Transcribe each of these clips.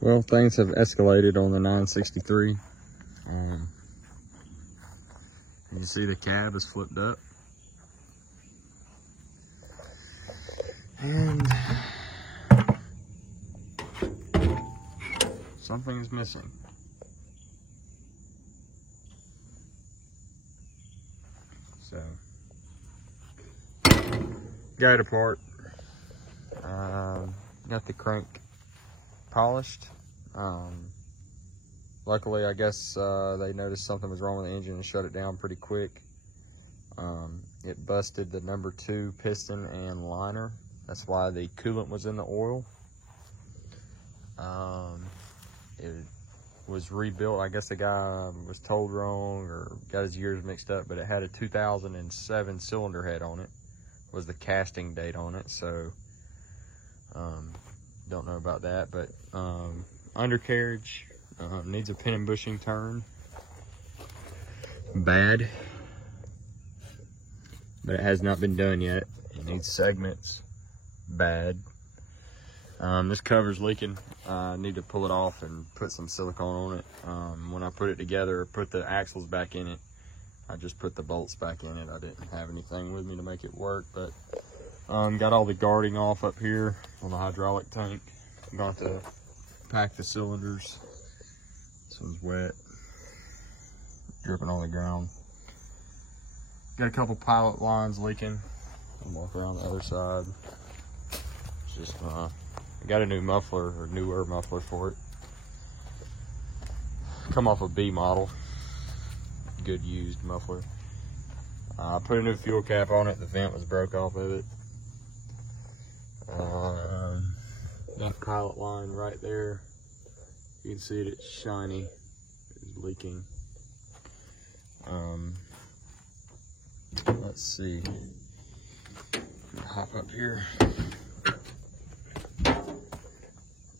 Well, things have escalated on the 963. You see the cab is flipped up. And something is missing. So, got it apart. Got the crank polished. Luckily, I guess they noticed something was wrong with the engine and shut it down pretty quick. It busted the number 2 piston and liner. That's why the coolant was in the oil. It was rebuilt. I guess the guy was told wrong or got his years mixed up, but it had a 2007 cylinder head on it. Was the casting date on it, so don't know about that. But undercarriage needs a pin and bushing turn. Bad, but it has not been done yet. It needs segments. Bad. This cover's leaking. I need to pull it off and put some silicone on it. When I put it together, put the axles back in it, I just put the bolts back in it. I didn't have anything with me to make it work, but got all the guarding off up here on the hydraulic tank. I'm going to pack the cylinders. This one's wet, dripping on the ground. Got a couple pilot lines leaking. I'll walk around the other side. It's just I got a new muffler, or newer muffler for it. Come off a B model, good used muffler. I put a new fuel cap on it. The vent was broke off of it. That pilot line right there, you can see it, it's shiny, it's leaking. Let's see, hop up here.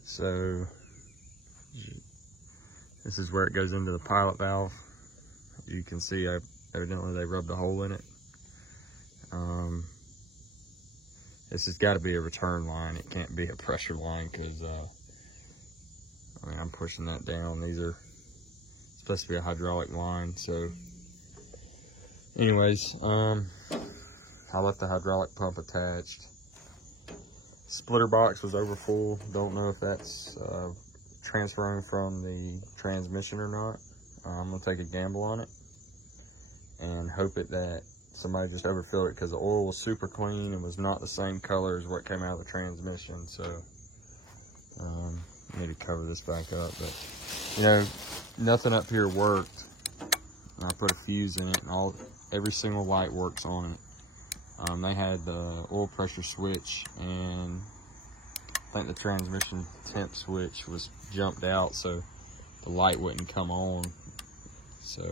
So this is where it goes into the pilot valve. You can see evidently they rubbed a hole in it. This has got to be a return line. It can't be a pressure line, because I mean, I'm pushing that down. These are supposed to be a hydraulic line. So anyways, I left the hydraulic pump attached. Splitter box was over full. Don't know if that's transferring from the transmission or not. I'm gonna take a gamble on it and hope that somebody just overfilled it, because the oil was super clean and was not the same color as what came out of the transmission. So I need to cover this back up, but you know, nothing up here worked. I put a fuse in it, and every single light works on it. They had the oil pressure switch, and I think the transmission temp switch was jumped out, so the light wouldn't come on. So,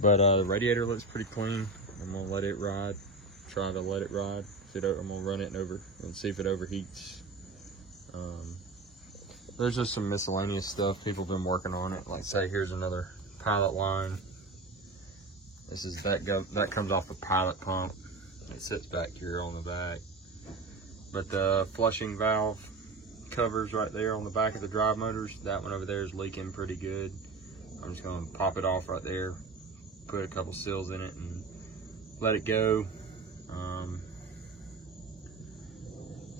but the radiator looks pretty clean. I'm gonna let it ride. Try to let it ride. I'm gonna run it over and see if it overheats. There's just some miscellaneous stuff. People have been working on it. Like, say, here's another pilot line. This is that comes off the pilot pump. It sits back here on the back. But the flushing valve covers right there on the back of the drive motors, that one over there is leaking pretty good. I'm just gonna pop it off right there, put a couple seals in it, and let it go.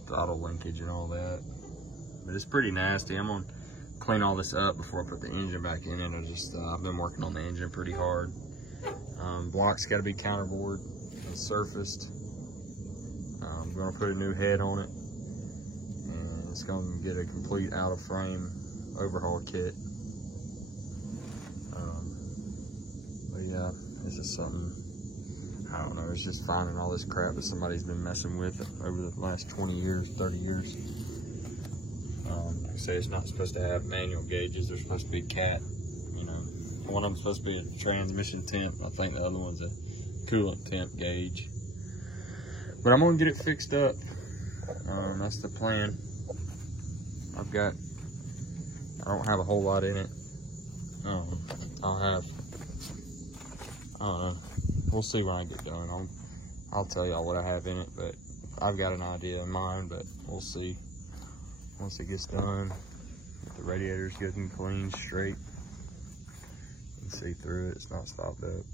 Throttle linkage and all that. But it's pretty nasty. I'm gonna clean all this up before I put the engine back in it. I've been working on the engine pretty hard. Block's got to be counterbored and surfaced. I'm going to put a new head on it, and it's going to get a complete out of frame overhaul kit. But yeah, it's just something, I don't know, it's just finding all this crap that somebody's been messing with over the last 20 years, 30 years. Like I say, it's not supposed to have manual gauges. They're supposed to be cat, you know. One of them's supposed to be a transmission temp. I think the other one's a coolant temp gauge. But I'm gonna get it fixed up. That's the plan. I don't have a whole lot in it. We'll see when I get done. I'll tell y'all what I have in it, but I've got an idea in mind, but we'll see once it gets done. The radiator's good and clean, straight. You can see through it, it's not stopped up.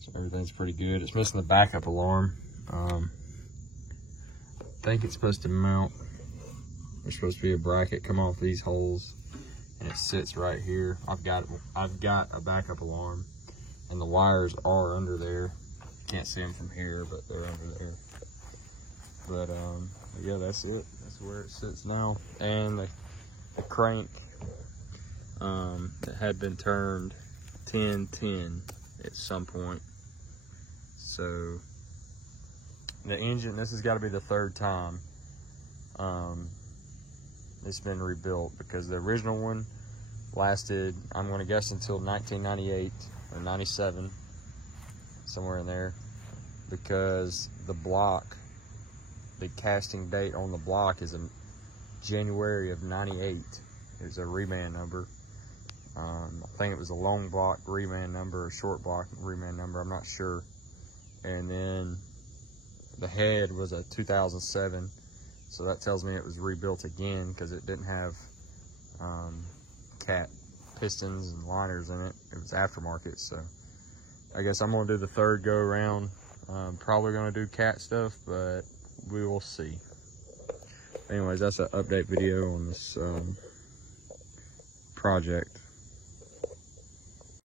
So everything's pretty good. It's missing the backup alarm. I think it's supposed to mount. There's supposed to be a bracket come off these holes, and it sits right here. I've got a backup alarm, and the wires are under there. Can't see them from here, but they're under there. But yeah, that's it. That's where it sits now. And the crank that had been turned 10-10 at some point. So the engine, this has got to be the third time it's been rebuilt, because the original one lasted, I'm going to guess, until 1998 or 97, somewhere in there, because the block, the casting date on the block is in January of 98. It's a reman number. I think it was a long block reman number, or short block reman number, I'm not sure. And then the head was a 2007, so that tells me it was rebuilt again, because it didn't have cat pistons and liners in it. It was aftermarket. So I guess I'm gonna do the third go around. Probably gonna do cat stuff, but we will see. Anyways, that's an update video on this project.